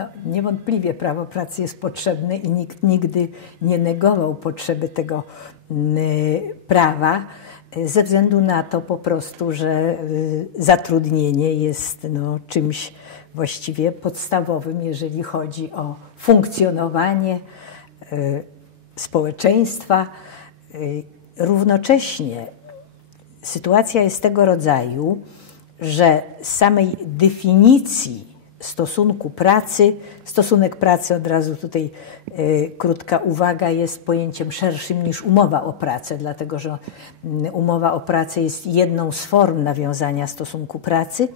No, niewątpliwie prawo pracy jest potrzebne i nikt nigdy nie negował potrzeby tego prawa, ze względu na to po prostu, że y, zatrudnienie jest no, czymś właściwie podstawowym, jeżeli chodzi o funkcjonowanie y, społeczeństwa. Równocześnie sytuacja jest tego rodzaju, że z samej definicji stosunku pracy. Stosunek pracy, od razu tutaj y, krótka uwaga, jest pojęciem szerszym niż umowa o pracę, dlatego że y, umowa o pracę jest jedną z form nawiązania stosunku pracy,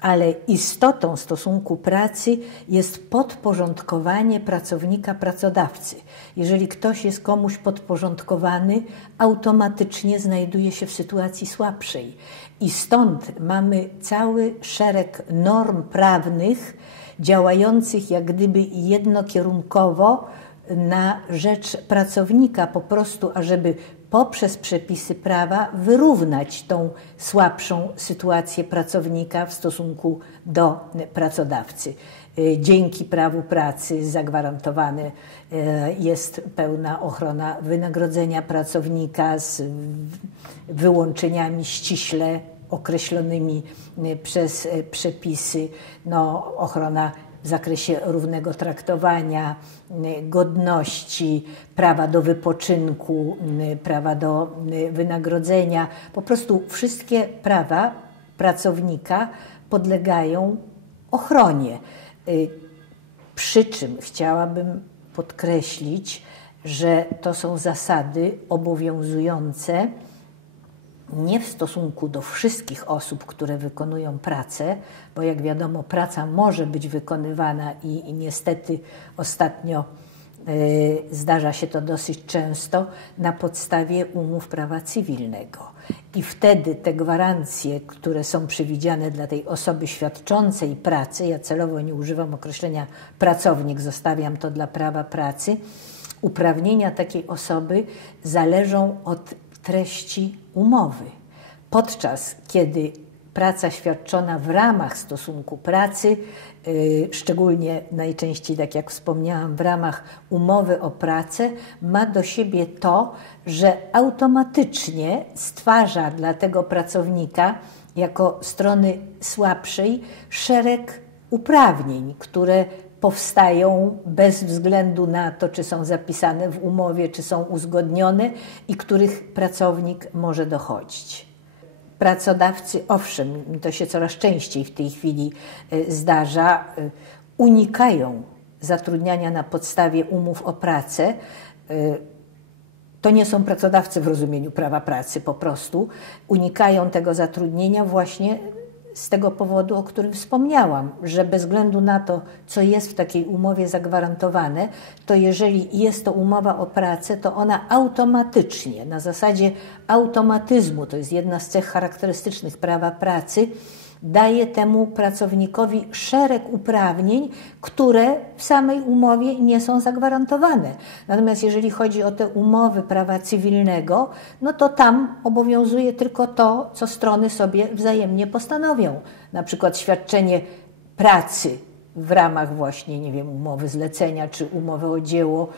ale istotą stosunku pracy jest podporządkowanie pracownika pracodawcy. Jeżeli ktoś jest komuś podporządkowany, automatycznie znajduje się w sytuacji słabszej. I stąd mamy cały szereg norm prawnych działających jak gdyby jednokierunkowo na rzecz pracownika, po prostu, ażeby poprzez przepisy prawa wyrównać tą słabszą sytuację pracownika w stosunku do pracodawcy. Y, dzięki prawu pracy zagwarantowane y, jest pełna ochrona wynagrodzenia pracownika z wyłączeniami ściśle określonymi y, przez przepisy, no, ochrona w zakresie równego traktowania, godności, prawa do wypoczynku, prawa do wynagrodzenia. Po prostu wszystkie prawa pracownika podlegają ochronie. Y, przy czym chciałabym podkreślić, że to są zasady obowiązujące nie w stosunku do wszystkich osób, które wykonują pracę, bo jak wiadomo, praca może być wykonywana i, i niestety ostatnio y, zdarza się to dosyć często na podstawie umów prawa cywilnego. I wtedy te gwarancje, które są przewidziane dla tej osoby świadczącej pracy, ja celowo nie używam określenia pracownik, zostawiam to dla prawa pracy, uprawnienia takiej osoby zależą od treści umowy. Podczas kiedy praca świadczona w ramach stosunku pracy, y, szczególnie najczęściej, tak jak wspomniałam, w ramach umowy o pracę, ma do siebie to, że automatycznie stwarza dla tego pracownika jako strony słabszej szereg uprawnień, które powstają bez względu na to, czy są zapisane w umowie, czy są uzgodnione i których pracownik może dochodzić. Pracodawcy, owszem, to się coraz częściej w tej chwili e, zdarza, e, unikają zatrudniania na podstawie umów o pracę. E, to nie są pracodawcy w rozumieniu prawa pracy po prostu. Unikają tego zatrudnienia właśnie z tego powodu, o którym wspomniałam, że bez względu na to, co jest w takiej umowie zagwarantowane, to jeżeli jest to umowa o pracę, to ona automatycznie, na zasadzie automatyzmu, to jest jedna z cech charakterystycznych prawa pracy, daje temu pracownikowi szereg uprawnień, które w samej umowie nie są zagwarantowane. Natomiast jeżeli chodzi o te umowy prawa cywilnego, no to tam obowiązuje tylko to, co strony sobie wzajemnie postanowią. Na przykład świadczenie pracy w ramach właśnie, nie wiem, umowy zlecenia czy umowy o dzieło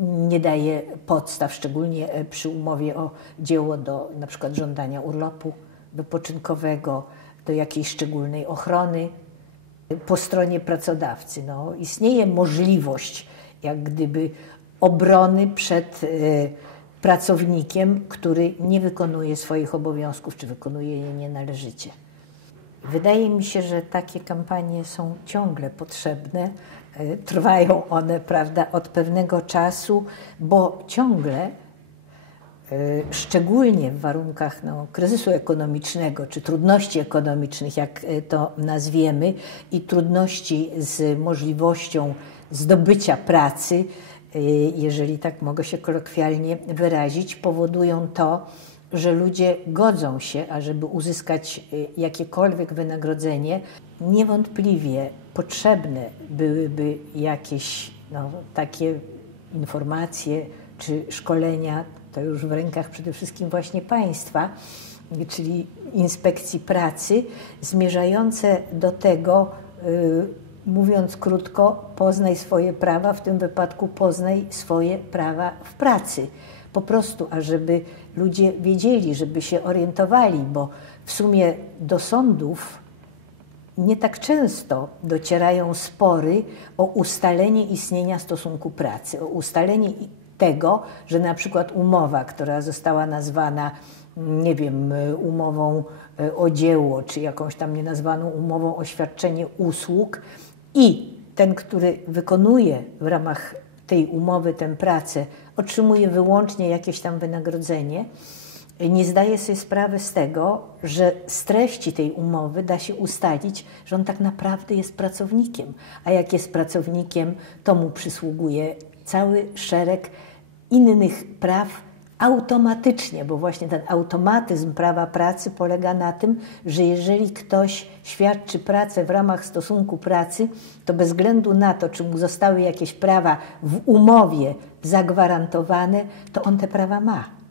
nie daje podstaw, szczególnie przy umowie o dzieło do na przykład żądania urlopu wypoczynkowego, do jakiejś szczególnej ochrony po stronie pracodawcy. No, istnieje możliwość jak gdyby obrony przed e, pracownikiem, który nie wykonuje swoich obowiązków, czy wykonuje je nienależycie. Wydaje mi się, że takie kampanie są ciągle potrzebne. E, trwają one, prawda, od pewnego czasu, bo ciągle szczególnie w warunkach no, kryzysu ekonomicznego czy trudności ekonomicznych, jak e, to nazwiemy, i trudności z możliwością zdobycia pracy, e, jeżeli tak mogę się kolokwialnie wyrazić, powodują to, że ludzie godzą się, ażeby uzyskać jakiekolwiek wynagrodzenie. Niewątpliwie potrzebne byłyby jakieś no, takie informacje czy szkolenia to już w rękach przede wszystkim właśnie państwa, czyli inspekcji pracy, zmierzające do tego, y, mówiąc krótko, poznaj swoje prawa, w tym wypadku poznaj swoje prawa w pracy. Po prostu, ażeby ludzie wiedzieli, żeby się orientowali, bo w sumie do sądów nie tak często docierają spory o ustalenie istnienia stosunku pracy, o ustalenie tego, że na przykład umowa, która została nazwana, nie wiem, umową e, o dzieło, czy jakąś tam nienazwaną umową o świadczenie usług, i ten, który wykonuje w ramach tej umowy tę pracę, otrzymuje wyłącznie jakieś tam wynagrodzenie, nie zdaje sobie sprawy z tego, że z treści tej umowy da się ustalić, że on tak naprawdę jest pracownikiem, a jak jest pracownikiem, to mu przysługuje cały szereg innych praw automatycznie, bo właśnie ten automatyzm prawa pracy polega na tym, że jeżeli ktoś świadczy pracę w ramach stosunku pracy, to bez względu na to, czy mu zostały jakieś prawa w umowie zagwarantowane, to on te prawa ma